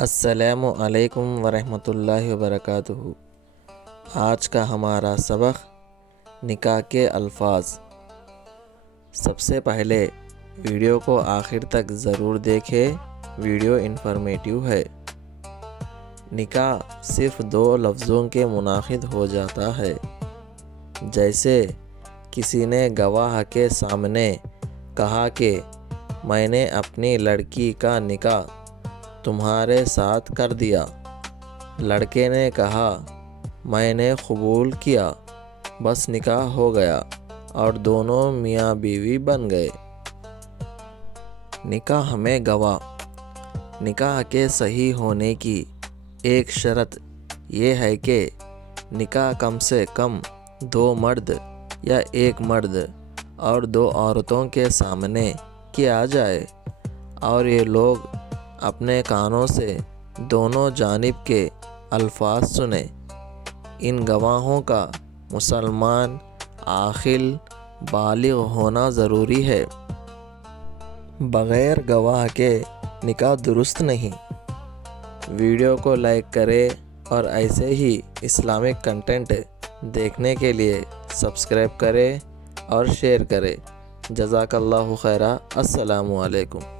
السلام علیکم ورحمۃ اللہ وبرکاتہ۔ آج کا ہمارا سبق نکاح کے الفاظ۔ سب سے پہلے ویڈیو کو آخر تک ضرور دیکھیں، ویڈیو انفارمیٹیو ہے۔ نکاح صرف دو لفظوں کے منعقد ہو جاتا ہے، جیسے کسی نے گواہ کے سامنے کہا کہ میں نے اپنی لڑکی کا نکاح تمہارے ساتھ کر دیا۔ لڑکے نے کہا میں نے قبول کیا، بس نکاح ہو گیا اور دونوں میاں بیوی بن گئے۔ نکاح میں گواہ۔ نکاح کے صحیح ہونے کی ایک شرط یہ ہے کہ نکاح کم سے کم دو مرد یا ایک مرد اور دو عورتوں کے سامنے کیا جائے، اور یہ لوگ اپنے کانوں سے دونوں جانب کے الفاظ سنیں۔ ان گواہوں کا مسلمان عاقل بالغ ہونا ضروری ہے۔ بغیر گواہ کے نکاح درست نہیں۔ ویڈیو کو لائک کریں اور ایسے ہی اسلامک کنٹینٹ دیکھنے کے لیے سبسکرائب کریں اور شیئر کریں۔ جزاک اللہ خیرہ۔ السلام علیکم۔